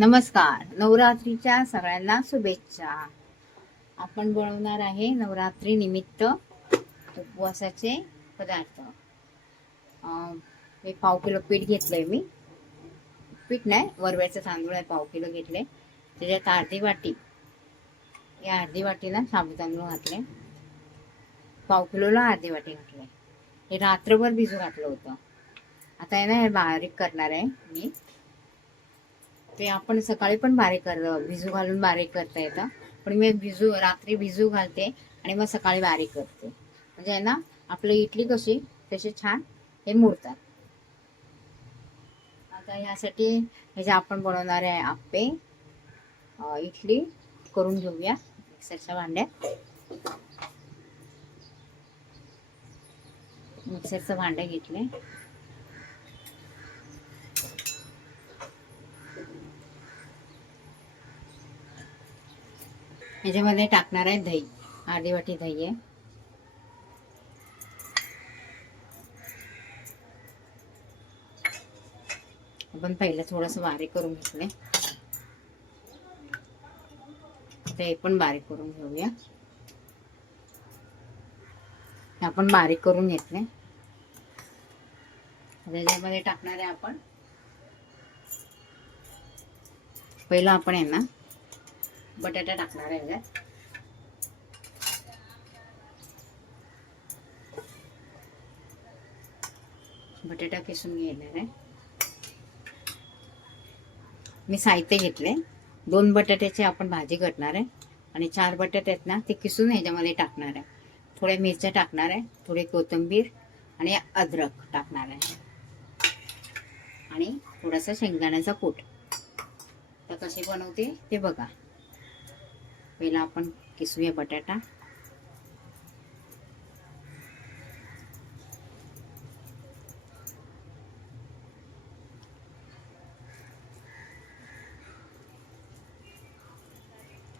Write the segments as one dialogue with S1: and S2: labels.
S1: नमस्कार. नवरात्रीच्या सगळ्यांना शुभेच्छा. आपण बनवणार आहे नवरात्री निमित्त उपवासाचे पदार्थ. एक हे पाव किलो पीठ घेतलंय मी. पीठ नाही वरव्याचं तांदूळ आहे पाव किलो घेतले त्याच्यात अर्धी वाटी. या अर्धी वाटीला साबू तांदूळ घातले. पाव किलोला अर्धी वाटी घातले. हे रात्रभर भिजू घातलं होतं. आता आहे ना हे बारीक करणार आहे मी. ते आपण सकाळी पण बारीक कर भिजू घालून बारीक करता येतं. पण मी भिजू रात्री भिजू घालते आणि मग सकाळी बारीक करते. म्हणजे आहे ना आपलं इडली कशी तशी छान हे मुरतात आता ह्यासाठी हे जे आपण बनवणार आहे आप्पे इडली करून घेऊया मिक्सरच्या भांड्यात. मिक्सरचं भांडं घेतले ह्याच्यामध्ये टाकणार आहे दही. अर्धी वाटी दही आहे. आपण पहिलं थोडंसं बारीक करून घेतलंय. ते पण बारीक करून घेऊया. आपण बारीक करून घेतले त्याच्यामध्ये टाकणार आहे आपण. पहिलं आपण आहे ना बटाटा टाकणार आहे याच्यात बटाटा किसून घेणार आहे. मी साहित्य घेतले दोन बटाट्याची आपण भाजी करणार आहे. आणि चार बटाटे आहेत ना ते किसून ह्याच्यामध्ये टाकणार आहे. थोड्या मिरच्या टाकणार आहे. थोडी कोथिंबीर आणि अद्रक टाकणार आहे. आणि थोडासा शेंगदाण्याचा कूट. तर कसे बनवते ते बघा. पहिला आपण किसूया बटाटा.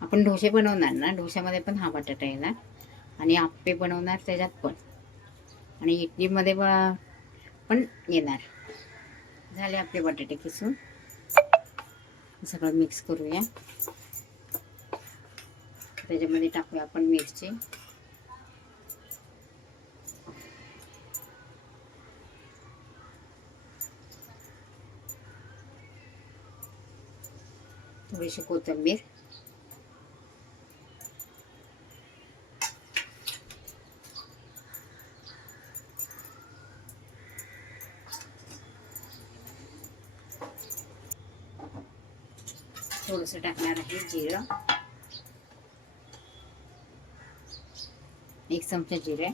S1: आपण डोसे बनवणार ना डोश्यामध्ये पण हा बटाटा येणार. आणि आप्पे बनवणार त्याच्यात पण. आणि इडलीमध्ये पण येणार. झाले आपले बटाटे किसून. सगळं मिक्स करूया. त्याच्यामध्ये टाकूया आपण मिरची. थोडीशी कोथिंबीर. थोडंसं टाकणार आहे जिरं. एक चमचा जिरे.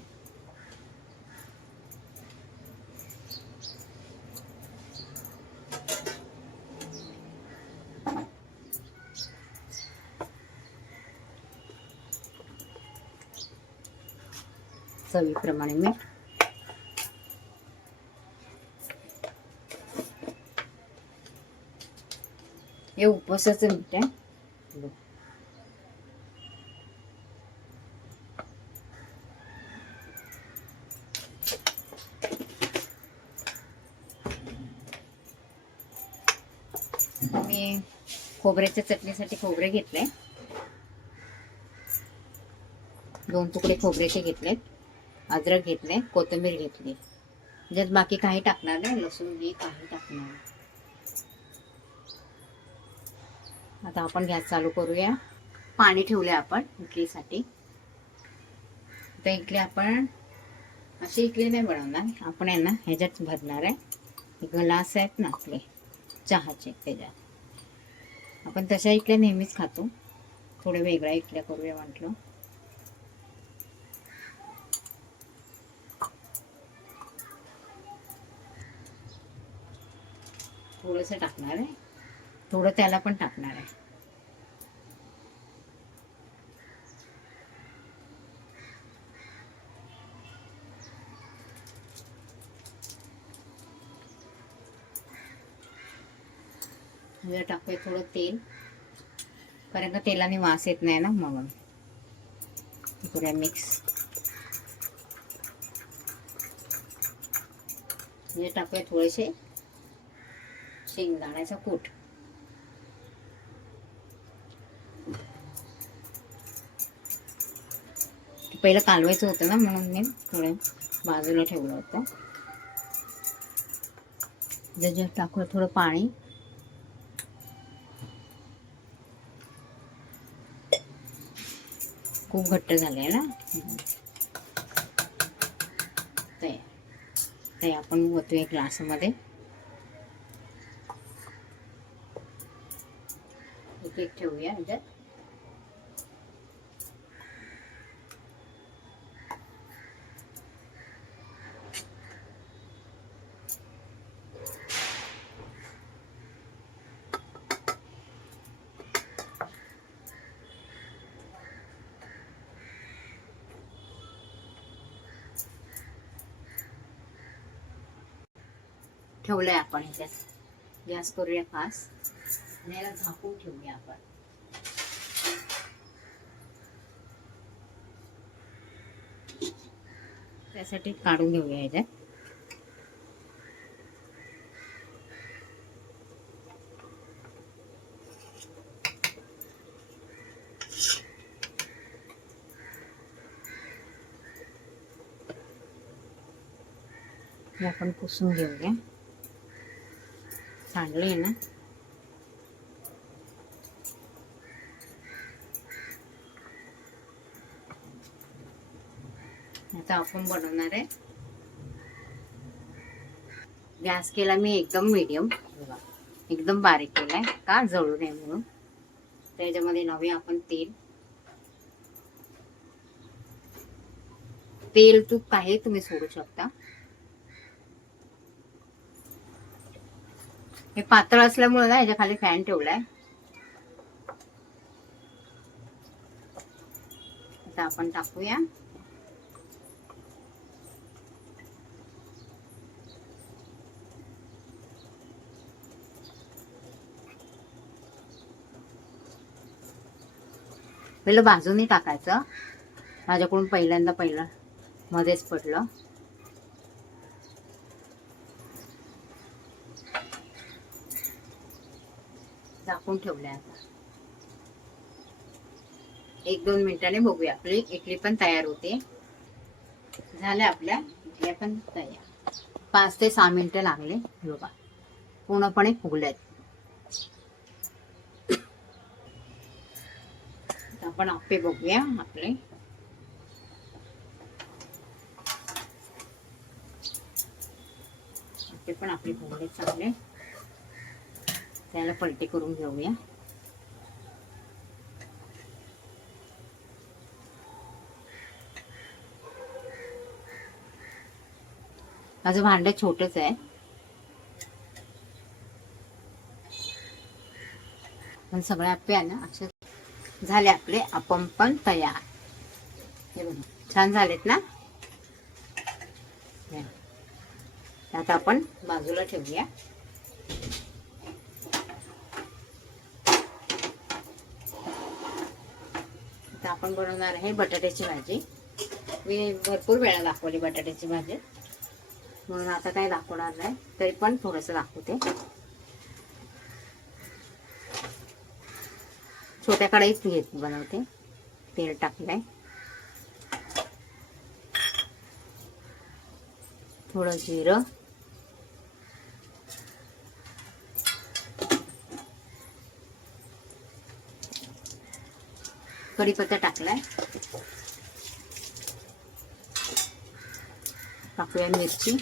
S1: चवीप्रमाणे मीठ. हे उपवासाचं मीठ आहे मी खोबऱ्याच्या चटणीसाठी खोबरे घेतले दोन तुकडे खोबऱ्याचे घेतलेत. अद्रक घेतले कोथिंबीर घेतली. ज्यात बाकी काही टाकणार नाही लसूण हे काही टाकणार आता आपण गॅस चालू करूया. पाणी ठेवले आपण इडलीसाठी. आता इडली आपण अशी इडली नाही बनवणार. आपण यांना ह्याच्यात भरणार आहे. ग्लास आहेत ना आपले चहाचे त्याच्यात. आपण तशा इडल्या नेहमीच खातो. थोड्या वेगळ्या इडल्या करूया म्हटलं. थोडंसं टाकणार आहे. थोडं त्याला पण टाकणार आहे. ह्या टाकूया थोडं तेल. पर्यंत तेलाने वास येत नाही ना म्हणून. करूया मिक्स हे टाकूया थोडेसे शेंगदाण्याचा कूट. पहिलं कालवायचं होतं ना म्हणून मी थोडं बाजूला ठेवलं होतं. ज्याच्यात टाकलं थोडं पाणी. खूप घट्ट झालंय ना? ते ते आपण ओतूया ग्लासमध्ये. एक एक ठेवूया ह्याच्यात. ठेवलंय आपण ह्याच्यात. गॅस करूया फास्ट. आणि याला झाकून ठेवूया आपण. त्यासाठी काढून घेऊया ह्याच्यात. आपण कुसून घेऊया. सांडलंय ना? आता आपण बनवणार आहे. गॅस केला मी एकदम मीडियम एकदम बारीक केलाय का जळू नये म्हणून. त्याच्यामध्ये नवे आपण तेल. तेल तूप काही तुम्ही सोडू शकता. हे पातळ असल्यामुळे ना ह्याच्या खाली फॅन ठेवलाय. आता आपण टाकूया. पहिलं बाजूनी टाकायचं. माझ्याकडून पहिल्यांदा पहिलं मध्येच पडलं. झाकून ठेवलंय आता. एक दोन मिनिटाने बघूया. आपली इडली पण तयार होते. झाल्या आपल्या. इडल्या पण तयार. पाच ते सहा मिनिटं लागले. बघा. पूर्णपणे फुगल्यात. आपण आप्पे बघूया आपले. आप्पे पण आपले फुगले चांगले. त्याला पलटी करून घेऊया. माझं भांड छोटच आहे. पण सगळे आपे आहे ना असे झाले आपले आपण पण तयार. हे बघा छान झालेत ना? आता आपण बाजूला ठेवूया. आपण बनवणार आहे बटाट्याची भाजी. मी भरपूर वेळा दाखवली बटाट्याची भाजी. म्हणून आता काही दाखवणार नाही तरी पण थोडंसं दाखवते. छोट्या कढईत घेत बनवते. तेल टाकलंय. थोडं जिरं. कढीपत्ता टाकलाय. टाकूया मिरची.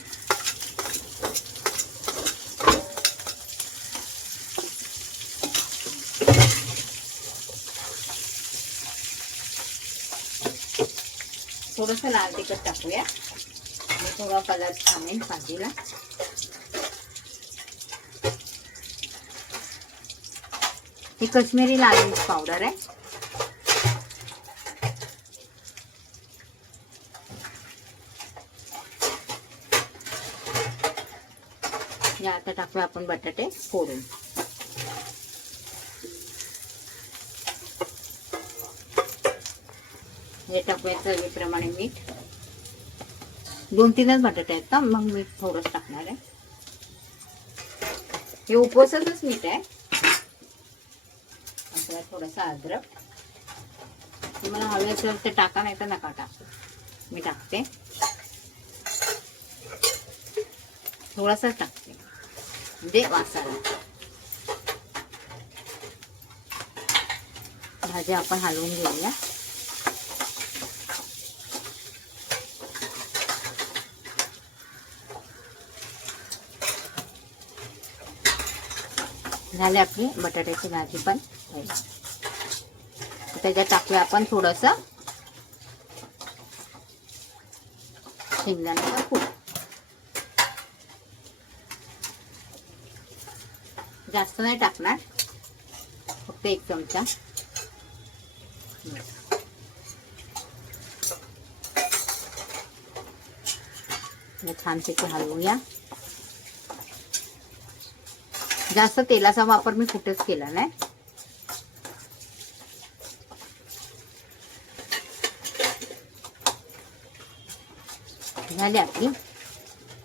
S1: थोडस लाल तिखट टाकूया. आणि थोडा कलर थांबेल भाजीला. ही कश्मीरी लाल मिर्च पावडर आहे. आता टाकू आपण बटाटे फोडून. हे टाकूया चवीप्रमाणे मीठ. दोन तीनच बटाटे आहेत ना मग मीठ थोडंच टाकणार आहे. हे उपवासाचंच मीठ आहे. आपल्याला थोडंसं अद्रक. तुम्हाला हवे असेल तर टाका नाही तर नका टाकू. मी टाकते. थोडासा टाकते. म्हणजे वासाला भाजी आपण हलवून घेऊया. झाली आपली बटाट्याची भाजी पण. त्याच्यात टाकूया आपण थोडस. शेंगदाण्याचा कूट जास्त नाही फक्त एक चमचा. छानपैकी हलवूया. जास्त तेलाचा वापर मी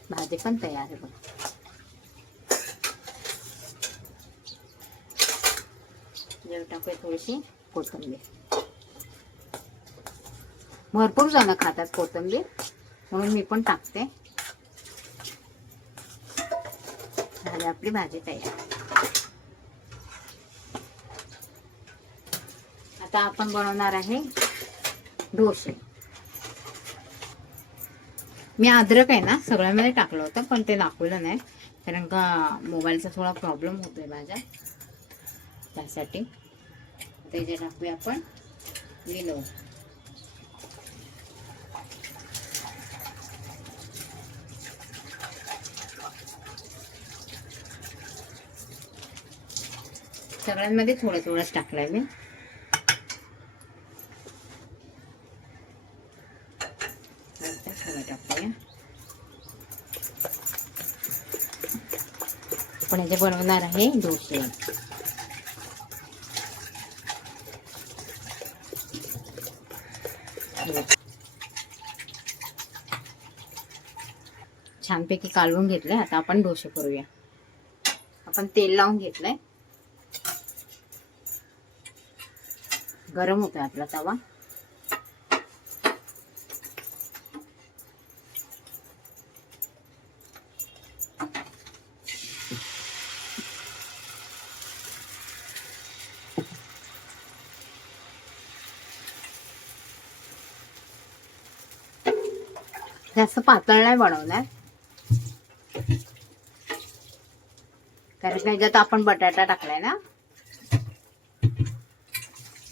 S1: भाजी पण तयार टाकूया थोडीशी कोथिंबीर. भरपूर जण खातात कोथंबीर म्हणून मी पण टाकते. झाली आपली भाजी तयार. आता आपण बनवणार आहे डोसे. मी अद्रक आहे ना सगळ्यामध्ये टाकलं होतं पण ते दाखवलं नाही कारण का मोबाईलचा थोडा प्रॉब्लेम होतोय माझ्या त्यासाठी. त्याचे टाकूया आपण विनो सगळ्यांमध्ये थोडं थोडंच टाकलंय मी. सगळं टाकूया. आपण याचे बनवणार आहे डोसे. छानपैकी कालवून घेतलंय. आता आपण डोसे करूया. आपण तेल लावून घेतलंय. गरम होतोय आपला तवा. जास्त पातळ नाही बनवणार. कारण तर आपण बटाटा टाकलाय ना?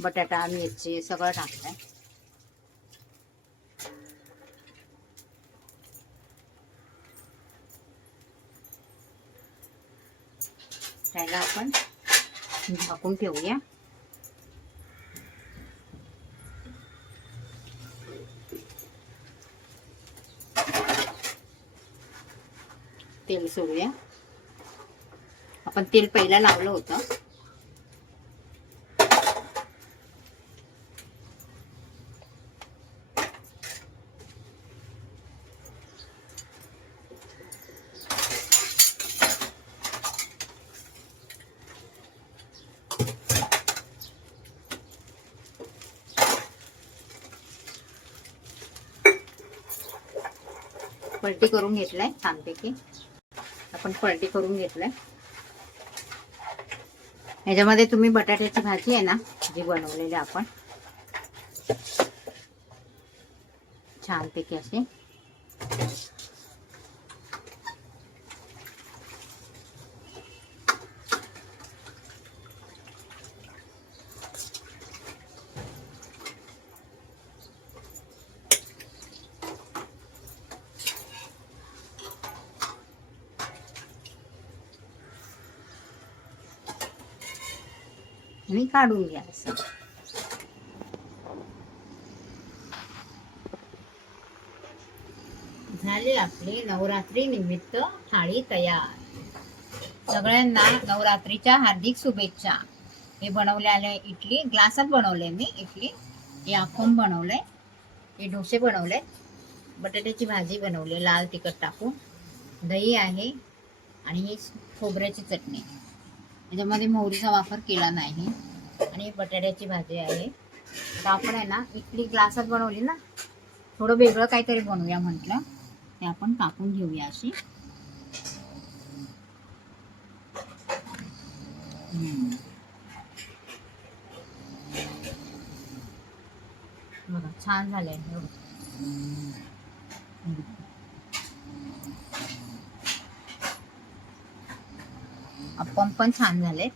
S1: बटाटा मिरची सगळं टाकलंय. त्याला आपण झाकून ठेवूया. तेल सोडूया. आपण तेल पहिला लावलं होतं. पलटी करून घेतलाय छानपैकी. आपण पलटी करून घेतलंय. याच्यामध्ये तुम्ही बटाट्याची भाजी आहे ना जी बनवलेली आपण. छानपैकी असे आणि काढून घ्या. असं झाले आपले नवरात्री निमित्त थाळी तयार. सगळ्यांना नवरात्रीच्या हार्दिक शुभेच्छा. हे बनवले आले इडली ग्लासात बनवले मी इडली. हे आखून बनवले. हे डोसे बनवले. बटाट्याची भाजी बनवली लाल तिखट टाकून. दही आहे आणि ही खोबऱ्याची चटणी. याच्यामध्ये मोहरीचा वापर केला नाही. आणि बटाट्याची भाजी आहे. आता आपण आहे ना इकडे ग्लासात बनवली ना थोडं वेगळं काहीतरी बनवूया म्हटलं. ते आपण कापून घेऊया अशी. बघा छान झालंय हे बघा. हम्म. अप्पम पण छान झाले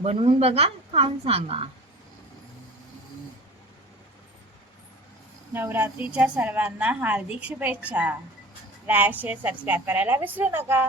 S1: बनवून बघा खाऊन सांगा.
S2: नवरात्रीच्या सर्वांना हार्दिक शुभेच्छा. लाईक शेअर सबस्क्राईब करायला विसरू नका.